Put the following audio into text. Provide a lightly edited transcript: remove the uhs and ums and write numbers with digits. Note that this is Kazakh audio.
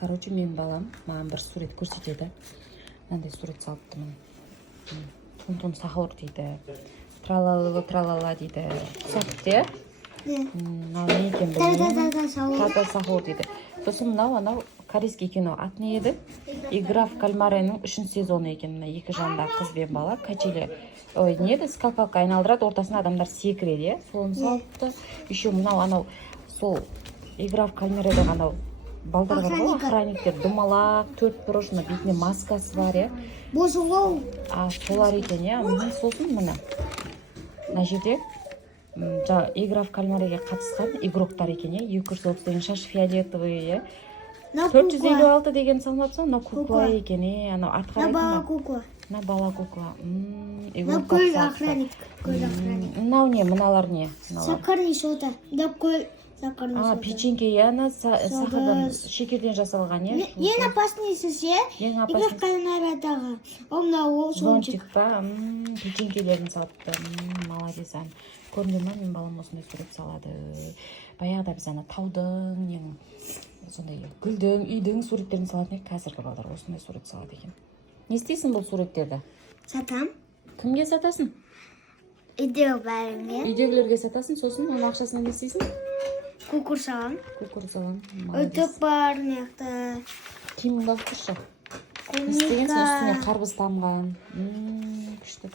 Короче, мен балам маған бір сурет көрсетеді. Мынандай сурет салыпты міне. Тун сахур дейді. Тралала дейді. Ұқсатыпты, мынау не екен білмеймін. Тата сахур дейді. Сосын анау корейский кино аты не еді? Игра в кальмаренің 3-ші сезоны екен. Мына екі жанында қыз бен бала качели. Ой, не еді? Скакалка айналдырады, ортасына адамдар секіреді, соны салыпты. Еще анау сол игра в кальмаредегі анау балдар бар ғой, охранниктер, думалақ, 4 бұрышында бетіне маскасы бар, Бозулау. Солар екен, сосын мына жерде игра в кальмареге қатысқан игроктар екен, 230 деген шаш фиолетовый, 456 деген салмапсың, мына кукла екен, анау артқа кукла. На бала кукла. На көл охранник. Мынау не, мыналар не? Сакарный что-то. Да көл сакарный что-то. Печеньки, ана сахардан, шекерден жасалған, Ең опасный сіз, Ең Игра в кальмаредағы. Ол зонтик па, печенькелерін салыпты. Молодец. Көрінді ма, мен балам осындай сурет салады. Баяғыда біз ана таудың, сондай гүлдің, үйдің суреттерін салатын, қазіргі балдар осындай сурет салады екен. Не істейсің бұл суреттерді? Сатам. Кімге сатасың? Үйдегі бәріңе. Үйдегілерге сатасың, сосын оның ақшасына не істейсің? Кукурс алам. Кукурuz алам. Өтіп бар мияқты. Киіміңді алып тұршы. Істегенсің, үстіне қарбыз тамған. Күшті.